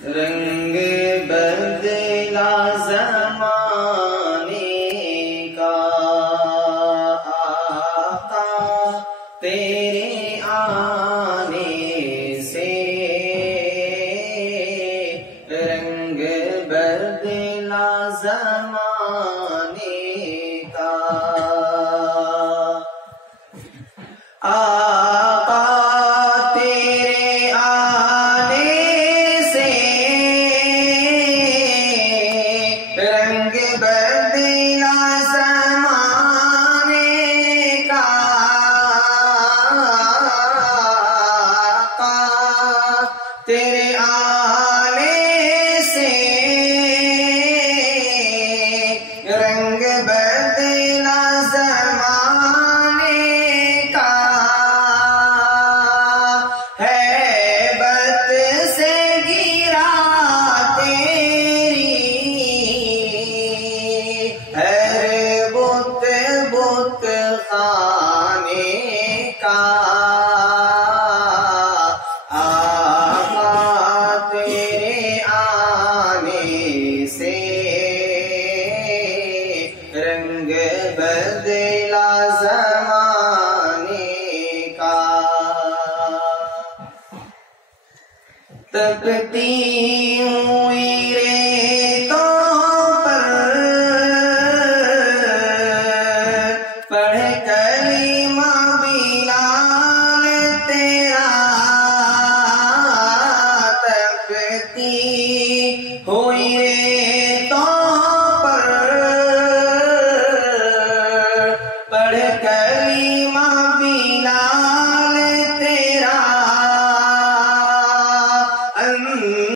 رنگ بدلا زمانے کا آقا تیرے آنے سے، رنگ بدلا زمانے کا آقا تیرے آنے سے، رنگ بدلا زمانے کا آقا تیرے آنے سے، رنگ بدلا زمانے کا ہیبت سے گرا تیری ہر بت بت خانے کا آقا تیرے آنے سے، رنگ بدلا زمانے کا تپتی ہوئی ریتوں پر پڑھ کلمہ بلال تیرا، تپتی ہوئی